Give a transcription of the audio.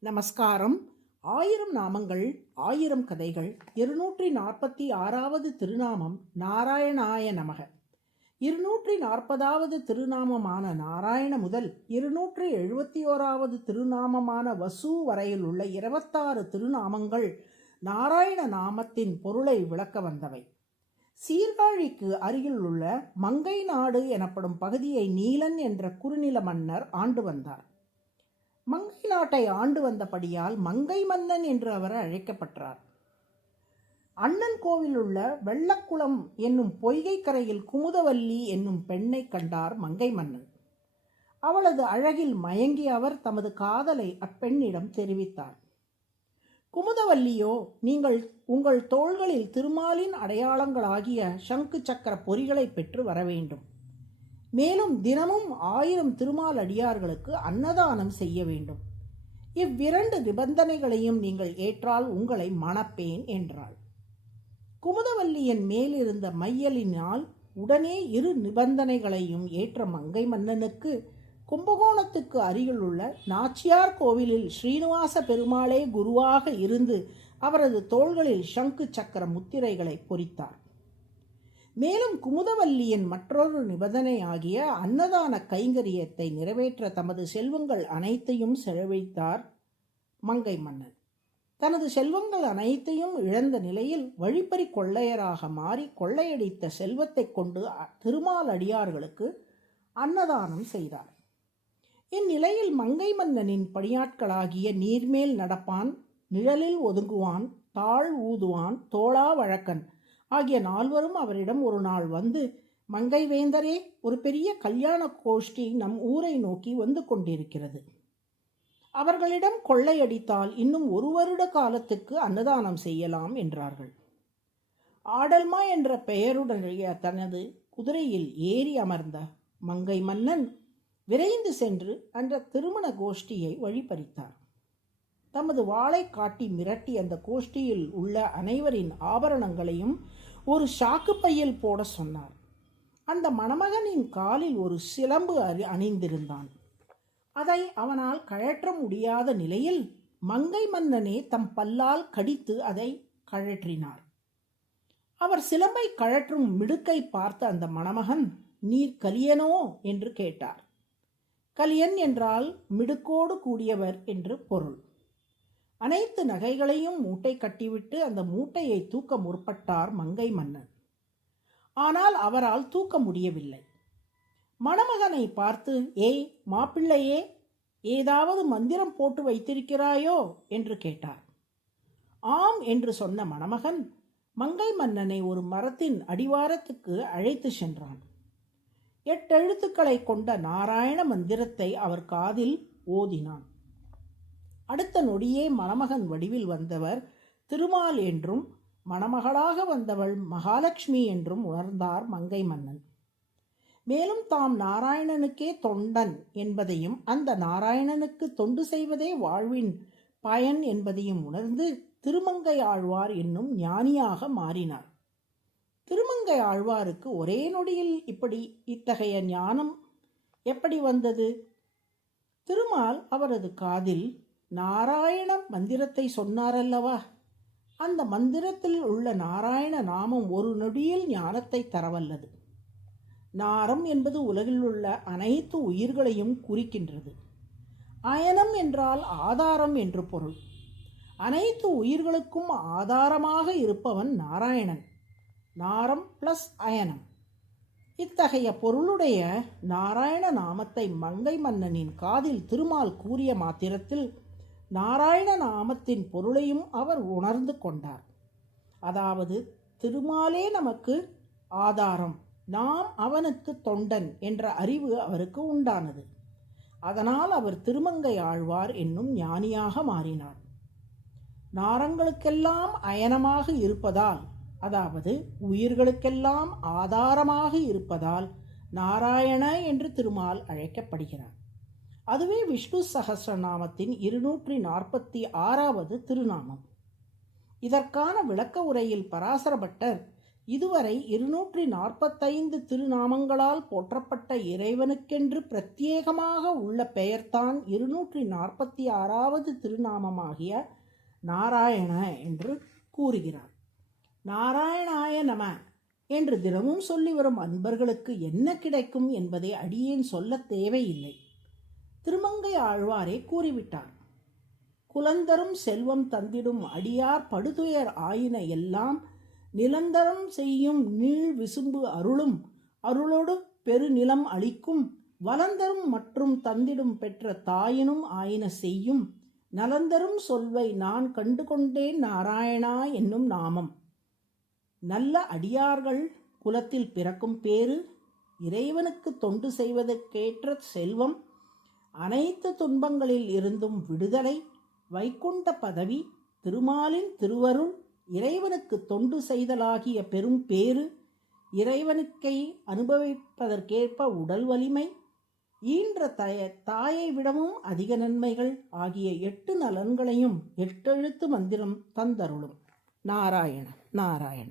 நமஸ்காரம். ஆயிரம் நாமங்கள் ஆயிரம் கதைகள் இருநூற்றி நாற்பத்தி ஆறாவது திருநாமம் நாராயணாய நமக. இருநூற்றி நாற்பதாவது திருநாமமான நாராயண முதல் இருநூற்றி எழுபத்தி ஓராவது திருநாமமான வசு வரையில் உள்ள இருபத்தாறு திருநாமங்கள் நாராயண நாமத்தின் பொருளை விளக்க வந்தவை. சீர்காழிக்கு அருகில் உள்ள மங்கை நாடு எனப்படும் பகுதியை நீலன் என்ற குறுநில மன்னர் ஆண்டு வந்தார். மங்கை நாட்டை ஆண்டு வந்தபடியால் மங்கை மன்னன் என்று அவர் அழைக்கப்பட்டார். அண்ணன் கோவில் உள்ள வெள்ளக்குளம் என்னும் பொய்கை கரையில் குமுதவல்லி என்னும் பெண்ணை கண்டார் மங்கை மன்னன். அவளது அழகில் மயங்கி அவர் தமது காதலை அப்பெண்ணிடம் தெரிவித்தார். குமுதவல்லியோ நீங்கள் உங்கள் தோள்களில் திருமாலின் அடையாளங்களாகிய சங்கு சக்கர பொறிகளை பெற்று வர வேண்டும் மேலும் தினமும் ஆயிரம் திருமால் அடியார்களுக்கு அன்னதானம் செய்ய வேண்டும். இவ்விரண்டு நிபந்தனைகளையும் நீங்கள் ஏற்றால் உங்களை மணப்பேன் என்றாள். குமுதவல்லியின் மேலிருந்த மையலினால் உடனே இரு நிபந்தனைகளையும் ஏற்ற மங்கை மன்னனுக்கு கும்பகோணத்துக்கு அருகில் உள்ள நாச்சியார் கோவிலில் ஸ்ரீனிவாச பெருமாளே குருவாக இருந்து அவரது தோள்களில் சங்கு சக்கர முத்திரைகளை பொறித்தார். மேலும் குமுதவல்லியின் மற்றொரு நிபந்தனை ஆகிய அன்னதான கைங்கரியத்தை நிறைவேற்ற தமது செல்வங்கள் அனைத்தையும் செலவழித்தார் மங்கை மன்னன். தனது செல்வங்கள் அனைத்தையும் இழந்த நிலையில் வழிப்பறி கொள்ளையராக மாறி கொள்ளையடித்த செல்வத்தை கொண்டு திருமால் அடியார்களுக்கு அன்னதானம் செய்தார். இந்நிலையில் மங்கை மன்னனின் பணியாட்களாகிய நீர்மேல் நடப்பான் நிழலில் ஒதுங்குவான் தாழ் ஊதுவான் தோளா வழக்கன் ஆகிய நால்வரும் அவரிடம் ஒரு நாள் வந்து மங்கை வேந்தரே ஒரு பெரிய கல்யாண கோஷ்டி நம் ஊரை நோக்கி வந்து கொண்டிருக்கிறது. அவர்களிடம் கொள்ளையடித்தால் இன்னும் ஒரு வருட காலத்துக்கு அன்னதானம் செய்யலாம் என்றார்கள். ஆடல்மா என்ற பெயருடைய தனது குதிரையில் ஏறி அமர்ந்த மங்கை மன்னன் விரைந்து சென்று அந்த திருமண கோஷ்டியை வழிபறித்தார். தமது வாளை காட்டி மிரட்டி அந்த கோஷ்டியில் உள்ள அனைவரின் ஆபரணங்களையும் ஒரு சாக்கு பையில் போட சொன்னார். அந்த மணமகனின் காலில் ஒரு சிலம்பு அறி அணிந்திருந்தான். அதை அவனால் கழற்ற முடியாத நிலையில் மங்கை மன்னனே தம் பல்லால் கடித்து அதை கழற்றினார். அவர் சிலம்பை கழற்றும் மிடுக்கை பார்த்த அந்த மணமகன் நீர் கலியனோ? என்று கேட்டார். கலியன் என்றால் மிடுக்கோடு கூடியவர் என்று பொருள். அனைத்து நகைகளையும் மூட்டை கட்டிவிட்டு அந்த மூட்டையை தூக்க முற்பட்டார் மங்கை மன்னன். ஆனால் அவரால் தூக்க முடியவில்லை. மணமகனை பார்த்து ஏய் மாப்பிள்ளையே ஏதாவது மந்திரம் போட்டு வைத்திருக்கிறாயோ? என்று கேட்டார். ஆம் என்று சொன்ன மணமகன் மங்கை மன்னனை ஒரு மரத்தின் அடிவாரத்துக்கு அழைத்து சென்றான். எட்டெழுத்துக்களை கொண்ட நாராயண மந்திரத்தை அவர் காதில் ஓதினான். அடுத்த நொடியே மணமகன் வடிவில் வந்தவர். திருமால் என்றும் மணமகளாக வந்தவள் மகாலட்சுமி என்றும் உணர்ந்தார் மங்கை மன்னன். மேலும் தாம் நாராயணனுக்கே தொண்டன் என்பதையும் அந்த நாராயணனுக்கு தொண்டு செய்வதே வாழ்வின் பயன் என்பதையும் உணர்ந்து திருமங்கை ஆழ்வார் என்னும் ஞானியாக மாறினார். திருமங்கை ஆழ்வாருக்கு ஒரே நொடியில் இப்படி இத்தகைய ஞானம் எப்படி வந்தது? திருமால் அவரது காதில் நாராயணம் மந்திரத்தை சொன்னாரல்லவா? அந்த மந்திரத்தில் உள்ள நாராயண நாமம் ஒரு நொடியில் ஞானத்தை தரவல்லது. நாரம் என்பது உலகில் உள்ள அனைத்து உயிர்களையும் குறிக்கின்றது. அயனம் என்றால் ஆதாரம் என்று பொருள். அனைத்து உயிர்களுக்கும் ஆதாரமாக இருப்பவன் நாராயணன். நாரம் பிளஸ் அயனம். இத்தகைய பொருளுடைய நாராயண நாமத்தை மங்கை மன்னனின் காதில் திருமால் கூறிய மாத்திரத்தில் நாராயண நாமத்தின் பொருளையும் அவர் உணர்ந்து கொண்டார். அதாவது திருமாலே நமக்கு ஆதாரம். நாம் அவனுக்கு தொண்டன் என்ற அறிவு அவருக்கு உண்டானது. அதனால் அவர் திருமங்கை ஆழ்வார் என்னும் ஞானியாக மாறினார். நாரங்களுக்கெல்லாம் அயனமாக இருப்பதால் அதாவது உயிர்களுக்கெல்லாம் ஆதாரமாக இருப்பதால் நாராயண என்று திருமால் அழைக்கப்படுகிறார். அதுவே விஷ்ணு சகசிரநாமத்தின் இருநூற்றி நாற்பத்தி ஆறாவது திருநாமம். இதற்கான விளக்க உரையில் பராசரபட்டர் இதுவரை இருநூற்றி நாற்பத்தைந்து திருநாமங்களால் போற்றப்பட்ட இறைவனுக்கென்று பிரத்யேகமாக உள்ள பெயர்தான் இருநூற்றி நாற்பத்தி ஆறாவது திருநாமமாகிய நாராயண என்று கூறுகிறார். நாராயணாய நம என்று தினமும் சொல்லி வரும் அன்பர்களுக்கு என்ன கிடைக்கும் என்பதை அடியேன் சொல்ல தேவையில்லை. திருமங்கை ஆழ்வாரே கூறிவிட்டார். குலந்தரும் செல்வம் தந்திடும் அடியார் படுதுயர் ஆயின எல்லாம் நிலந்தரம் செய்யும் நீள் விசும்பு அருளும் அருளோடு பெருநிலம் அளிக்கும் வலந்தரும் மற்றும் தந்திடும் பெற்ற தாயினும் ஆயின செய்யும் நலந்தரும் சொல்வை நான் கண்டு கொண்டேன் நாராயணா என்னும் நாமம். நல்ல அடியார்கள் குலத்தில் பிறக்கும் பேறு இறைவனுக்கு தொண்டு செய்வதற்கேற்ற செல்வம் அனைத்து துன்பங்களில் இருந்தும் விடுதலை வைகுண்ட பதவி திருமாலின் திருவருள் இறைவனுக்கு தொண்டு செய்தலாகிய பெரும் பேறு இறைவனுக்கை அனுபவிப்பதற்கேற்ப உடல் வலிமை ஈன்ற தய தாயை விடவும் அதிக நன்மைகள் ஆகிய எட்டு நலன்களையும் எட்டெழுத்து மந்திரம் தந்தருளும். நாராயண நாராயண.